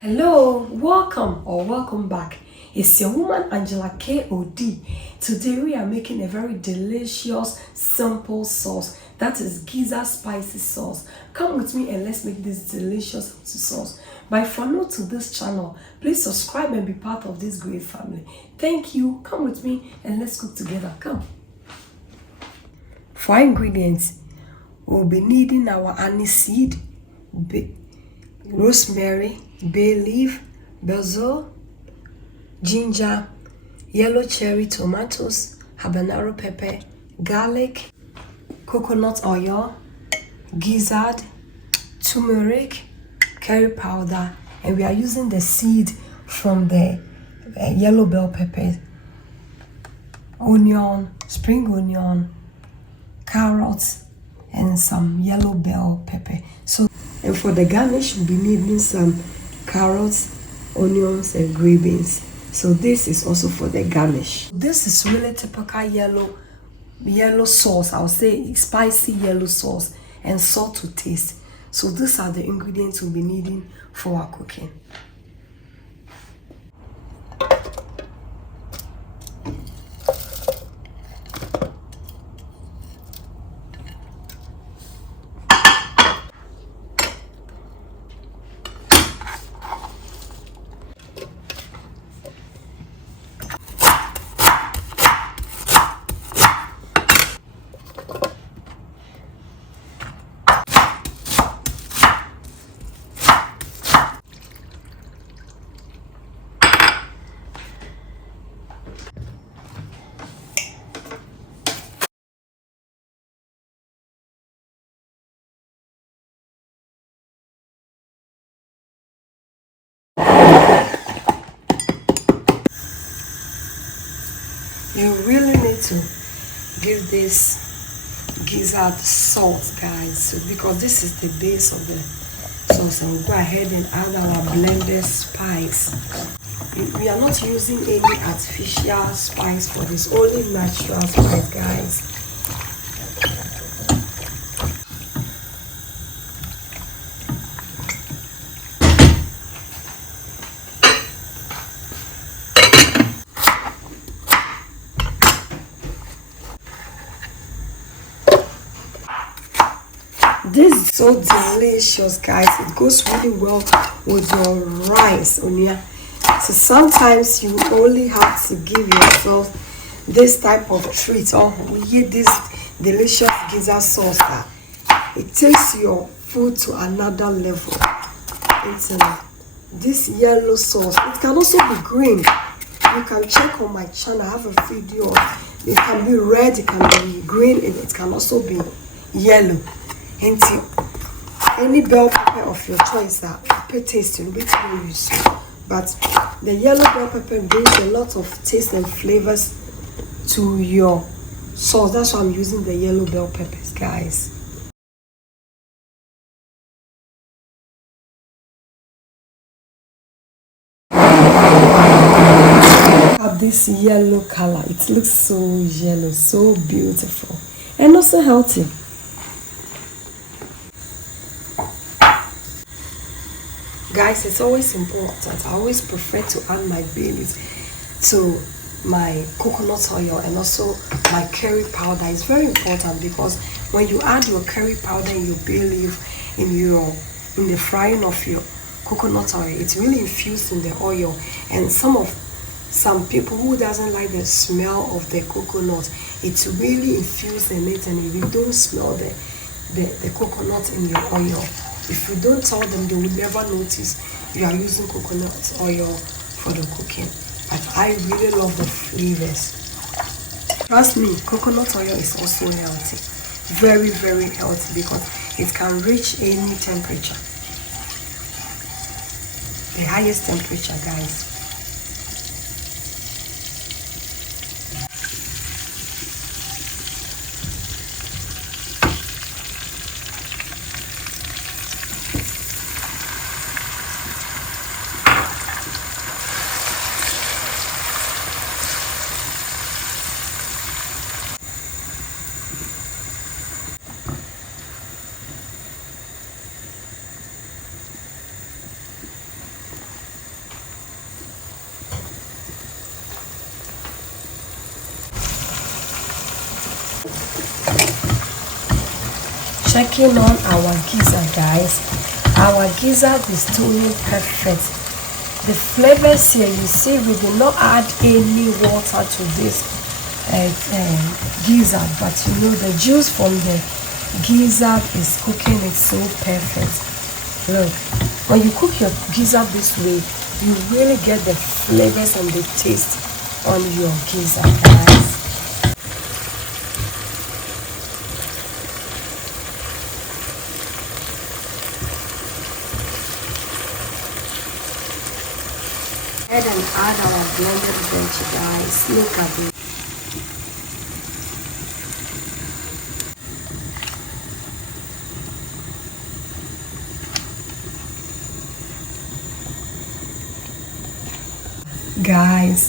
Hello, welcome or welcome back. It's your woman Angela KOD. Today we are making a very delicious, simple sauce. That is Gizzard spicy sauce. Come with me and let's make this delicious sauce. But if you're new to this channel, please subscribe and be part of this great family. Thank you. Come with me and let's cook together. Come. For ingredients, we'll be needing our aniseed, rosemary, bay leaf, basil, ginger, yellow cherry tomatoes, habanero pepper, garlic, coconut oil, gizzard, turmeric, curry powder, and we are using the seed from the yellow bell pepper, onion, spring onion, carrots, and some yellow bell pepper. And for the garnish, we'll be needing some carrots, onions, and green beans. So this is also for the garnish. This is really typical yellow sauce. I would say spicy yellow sauce and salt to taste. So these are the ingredients we'll be needing for our cooking. You really need to give this gizzard salt, guys, because this is the base of the sauce. And we'll go ahead and add our blended spice. We are not using any artificial spice for this, only natural spice, guys. This is so delicious, guys. It goes really well with your rice, Onya. So sometimes you only have to give yourself this type of treat. Oh, we eat this delicious gizzard sauce that it takes your food to another level. It's this yellow sauce. It can also be green. You can check on my channel. I have a video. It can be red, it can be green, and it can also be yellow. Until any bell pepper of your choice that pepper taste in which you use. But the yellow bell pepper brings a lot of taste and flavors to your sauce. That's why I'm using the yellow bell peppers, guys. Have this yellow color. It looks so yellow, so beautiful, and also healthy. Guys, it's always important. I always prefer to add my bay leaf to my coconut oil and also my curry powder. It's very important because when you add your curry powder and your bay leaf in the frying of your coconut oil, it's really infused in the oil. And some people who doesn't like the smell of the coconut, it's really infused in it, and if you don't smell the coconut in your oil, if you don't tell them, they will never notice you are using coconut oil for the cooking. But I really love the flavors. Trust me, coconut oil is also healthy. Very, very healthy because it can reach any temperature. The highest temperature, guys. checking on our gizzard, guys. Our gizzard is doing perfect. The flavors here, you see, we did not add any water to this gizzard, but you know the juice from the gizzard is cooking it so perfect. Look, when you cook your gizzard this way, you really get the flavors and the taste on your gizzard, guys. Add and add our blended veg, guys. Look at it. Guys,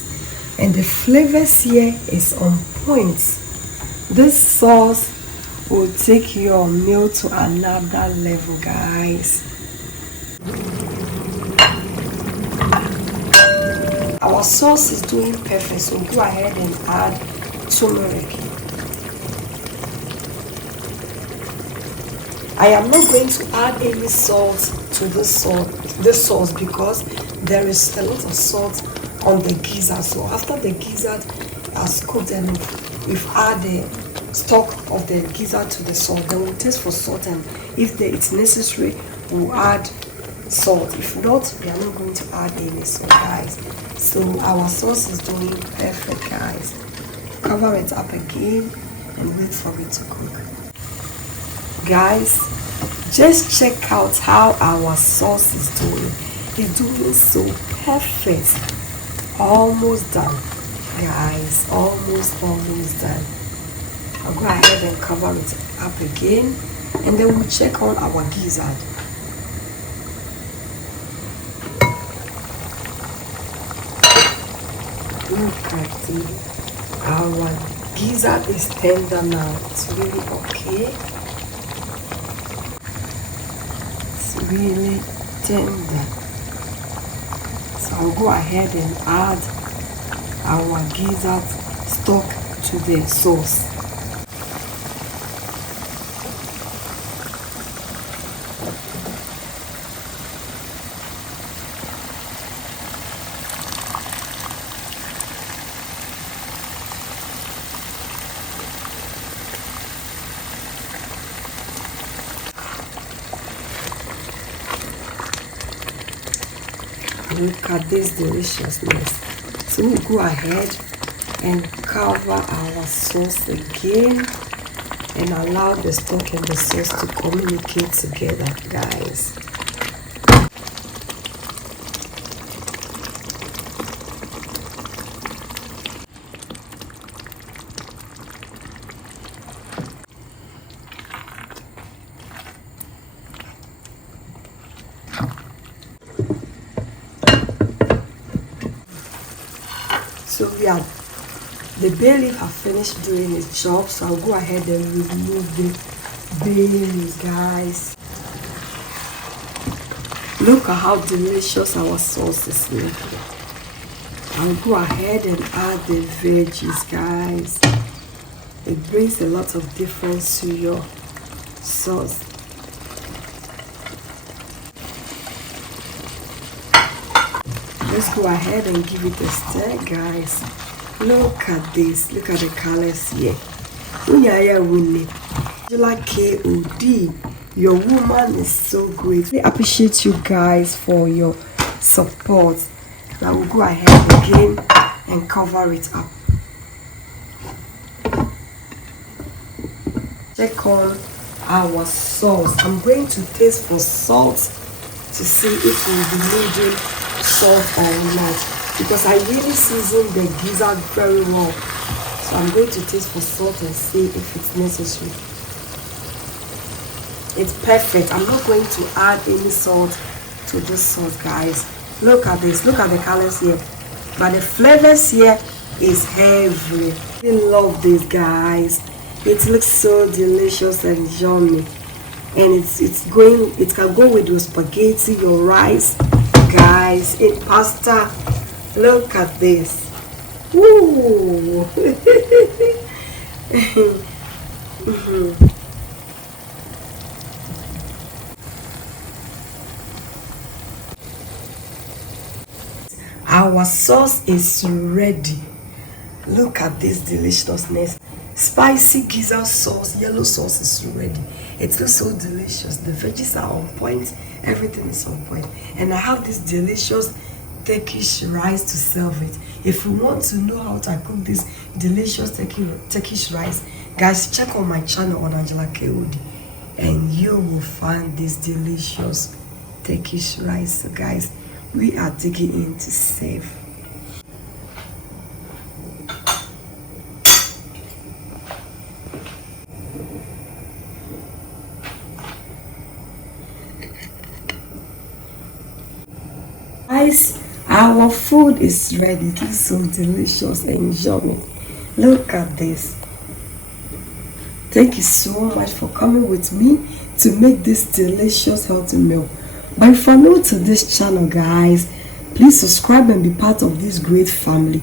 and the flavors here is on point. This sauce will take your meal to another level, guys. Our sauce is doing perfect, so go ahead and add turmeric. I am not going to add any salt to this sauce because there is a lot of salt on the gizzard. So after the gizzard has cooked and we've added the stock of the gizzard to the sauce, then we'll taste for salt, and if it's necessary, we'll add salt. If not, we are not going to add any salt, guys. So our sauce is doing perfect, guys. Cover it up again and wait for it to cook. Guys, just check out how our sauce is doing. It's doing so perfect. Almost done, guys. Almost done. I'll go ahead and cover it up again, and then we'll check on our gizzard. Look at it. Our gizzard is tender now. It's really okay. It's really tender. So I'll go ahead and add our gizzard stock to the sauce. Look at this deliciousness. So we'll go ahead and cover our sauce again and allow the stock and the sauce to communicate together, guys. So the bay leaf have finished doing its job, so I'll go ahead and remove the bay leaf, guys. Look at how delicious our sauce is looking. I'll go ahead and add the veggies, guys. It brings a lot of difference to your sauce. Let's go ahead and give it a stir, guys. Look at this. Look at the colors here. KOD. Your woman is so great. I appreciate you guys for your support. I will go ahead again and cover it up. Check on our sauce. I'm going to taste for salt to see if we will be needing salt or not, because I really season the gizzard very well. So I'm going to taste for salt and see if it's necessary. It's perfect. I'm not going to add any salt to this sauce, guys. Look at this. Look at the colors here. But the flavors here is heavy. I love this, guys. It looks so delicious and yummy. And it can go with your spaghetti, your rice, guys, in pasta. Look at this. Ooh. Our sauce is ready. Look at this deliciousness. Spicy gizzard sauce, yellow sauce is ready. It looks so delicious. The veggies are on point. Everything is on point. And I have this delicious Turkish rice to serve it. If you want to know how to cook this delicious Turkish rice, guys, check on my channel on Angela Keodi, and you will find this delicious Turkish rice. So guys, we are digging in to save. Guys, our food is ready. It looks so delicious and yummy. Look at this. Thank you so much for coming with me to make this delicious healthy meal. But if you're new to this channel, guys, please subscribe and be part of this great family.